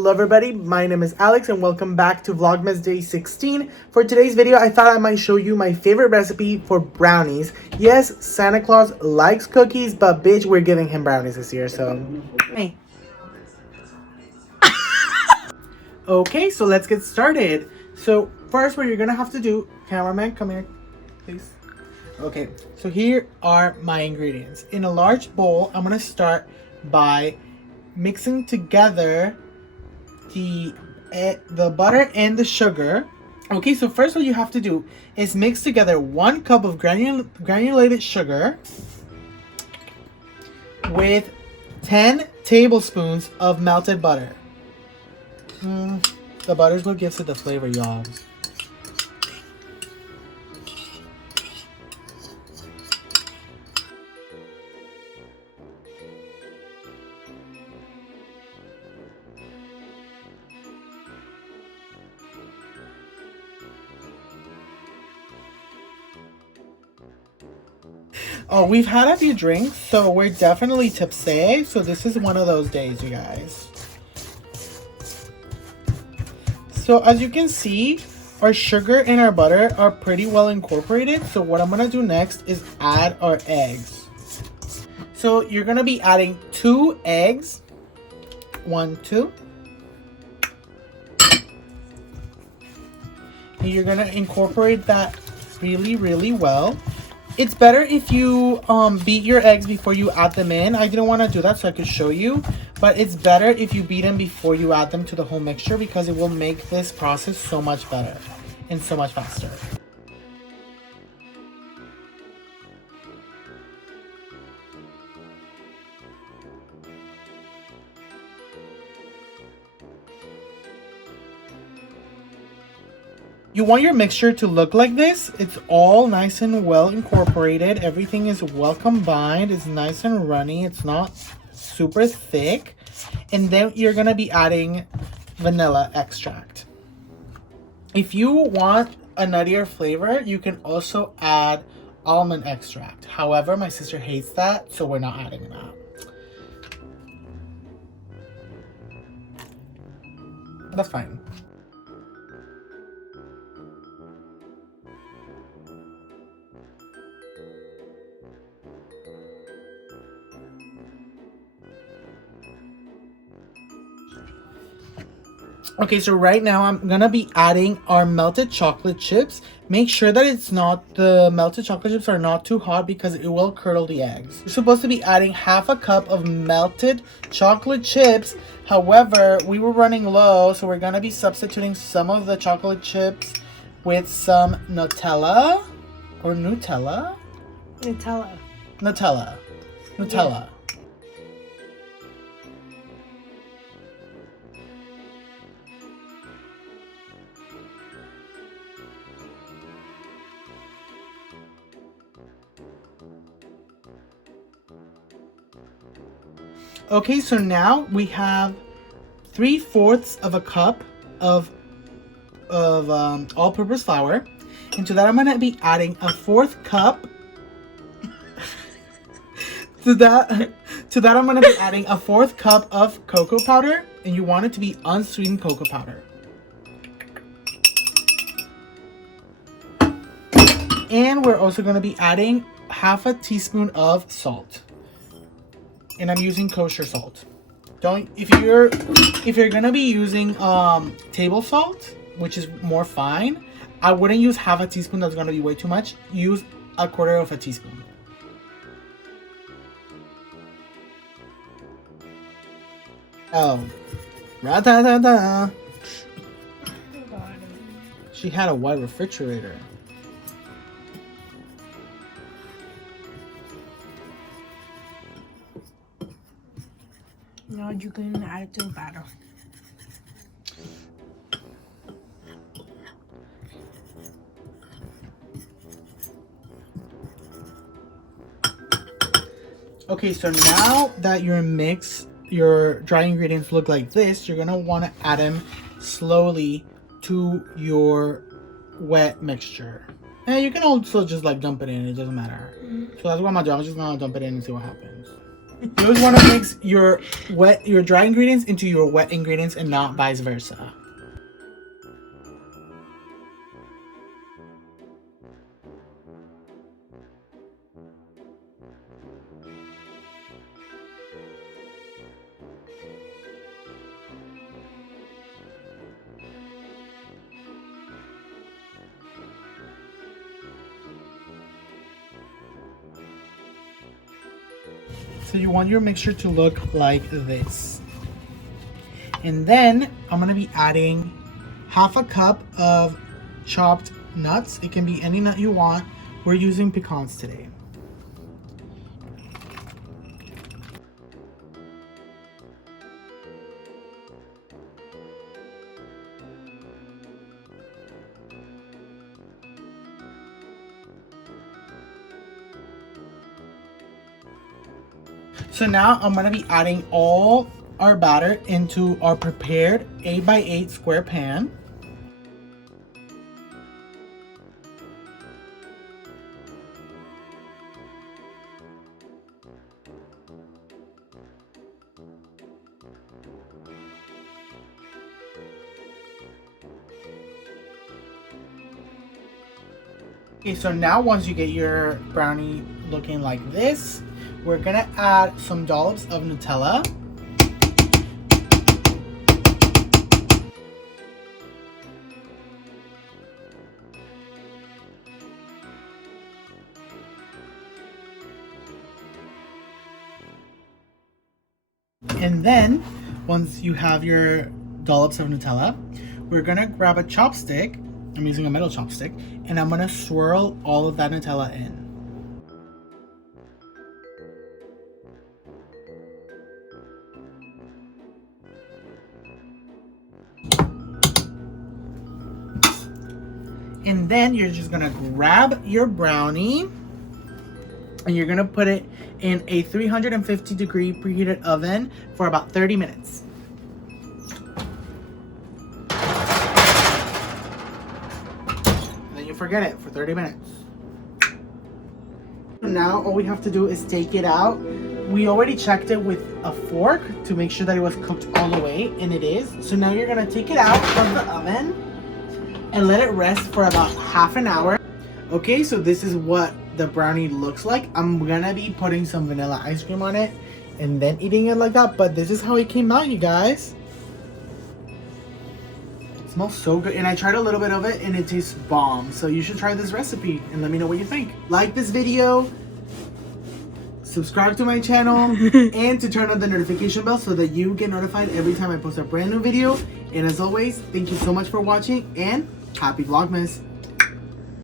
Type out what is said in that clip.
Hello everybody, my name is Alex and welcome back to Vlogmas Day 16. For today's video, I thought I might show you my favorite recipe for brownies. Yes, Santa Claus likes cookies, but bitch, we're giving him brownies this year, so... Hey. Okay, so let's get started. So first what you're gonna have to do, cameraman, come here, please. Okay, so here are my ingredients. In a large bowl, I'm gonna start by mixing together the butter and the sugar. Okay, so first what you have to do is mix together 1 cup of granulated sugar with 10 tablespoons of melted butter. The butter is what gives it the flavor, y'all. Oh, we've had a few drinks, so we're definitely tipsy. So this is one of those days, you guys. So as you can see, our sugar and our butter are pretty well incorporated. So what I'm gonna do next is add our eggs. So you're gonna be adding 2 eggs. 1, 2. And you're gonna incorporate that really, really well. It's better if you beat your eggs before you add them in. I didn't want to do that so I could show you, but it's better if you beat them before you add them to the whole mixture because it will make this process so much better and so much faster. You want your mixture to look like this. It's all nice and well incorporated. Everything is well combined. It's nice and runny. It's not super thick. And then you're going to be adding vanilla extract. If you want a nuttier flavor, you can also add almond extract. However, my sister hates that, so we're not adding that. That's fine. Okay, so right now I'm gonna be adding our melted chocolate chips. Make sure that the melted chocolate chips are not too hot because it will curdle the eggs. You're supposed to be adding half a cup of melted chocolate chips. However, we were running low, so we're gonna be substituting some of the chocolate chips with some Nutella or Nutella? Nutella. Nutella. Yeah. Okay, so now we have 3/4 of a cup of all-purpose flour. And to that, I'm gonna be adding a 1/4 cup. to that, I'm gonna be adding a 1/4 cup of cocoa powder, and you want it to be unsweetened cocoa powder. And we're also gonna be adding half a teaspoon of salt. And I'm using kosher salt. If you're gonna be using table salt, which is more fine, I wouldn't use half a teaspoon. That's gonna be way too much. Use 1/4 of a teaspoon. Oh, ra-da-da-da. She had a white refrigerator. Now you can add it to the batter. Okay, so now that your dry ingredients look like this, you're gonna want to add them slowly to your wet mixture. And you can also just like dump it in, it doesn't matter. So that's what I'm gonna do. I'm just gonna dump it in and see what happens. You always want to mix your dry ingredients into your wet ingredients and not vice versa. So you want your mixture to look like this. And then I'm gonna be adding half a cup of chopped nuts. It can be any nut you want. We're using pecans today. So now I'm gonna be adding all our batter into our prepared 8x8 square pan. Okay, so now once you get your brownie looking like this, we're gonna add some dollops of Nutella. And then, once you have your dollops of Nutella, we're gonna grab a chopstick. I'm using a metal chopstick, and I'm gonna swirl all of that Nutella in. And then you're just gonna grab your brownie and you're gonna put it in a 350-degree preheated oven for about 30 minutes. And then you forget it for 30 minutes. Now all we have to do is take it out. We already checked it with a fork to make sure that it was cooked all the way, and it is. So now you're gonna take it out from the oven and let it rest for about half an hour. Okay, so this is what the brownie looks like. I'm gonna be putting some vanilla ice cream on it and then eating it like that, but this is how it came out, you guys. It smells so good, and I tried a little bit of it and it tastes bomb. So you should try this recipe and let me know what you think. Like this video, subscribe to my channel, and to turn on the notification bell so that you get notified every time I post a brand new video. And as always, thank you so much for watching, and happy Vlogmas!